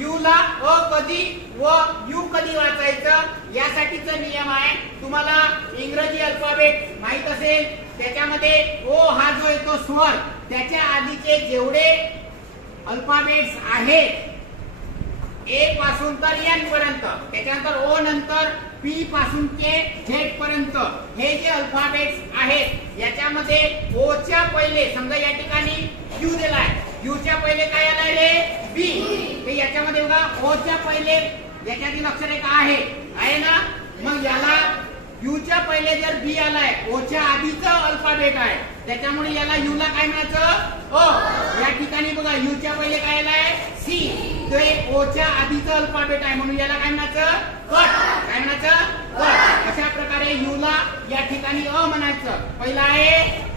You ला अ कधी व यू कधी वाचायचं यासाठीचा नियम आहे. तुम्हाला इंग्रजी अल्फाबेट माहित असेल, त्याच्यामध्ये ओ हा जो येतो स्वर, त्याच्या आधीचे जेवढे अल्फाबेट्स आहेत ए पासून तर एन पर्यंत, त्याच्यानंतर ओ नंतर पी पासून ते झेड पर्यंत हे जे अल्फाबेट्स आहेत याच्यामध्ये ओ च्या पहिले समजा या ठिकाणी यू दिलाय, यू च्या पहिले काय आलाय रे बी, तर याच्यामध्ये बघा ओ च्या पहिले याच्यातील अक्षर एक आहे ना, मग याला यू च्या पहिले जर बी आलाय, ओ च्या आधीचा अल्फाबेट आहे, त्याच्यामुळे याला यू ला काय म्हणायचं अ. या ठिकाणी बघा यू च्या पहिले काय आलाय सी, ते ओ च्या आधीचा अल्फाबेट आहे म्हणून याला काय म्हणायचं कट, काय म्हणायचं कट. अशा प्रकारे यू ला या ठिकाणी अ म्हणायचं. पहिला आहे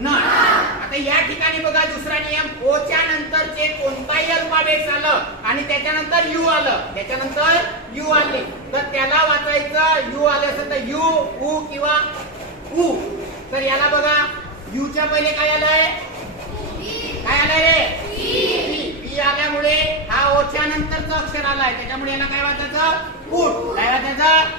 न. आता या ठिकाणी बघा दुसरा नियम, ओ च्या नंतरचे कोणताही अल्फाबेट आलं आणि त्याच्यानंतर यू आलं, त्याच्यानंतर यू आले तर त्याला वाचायचं यू आले असेल तर यू उ किंवा उ. तर याला बघा यू च्या पहिले काय आलंय, काय आलंय रे पी, पी आल्यामुळे हा ओ च्या नंतरचं अक्षर आलाय, त्याच्यामुळे याला काय वाचायचं उट, काय वाचायचं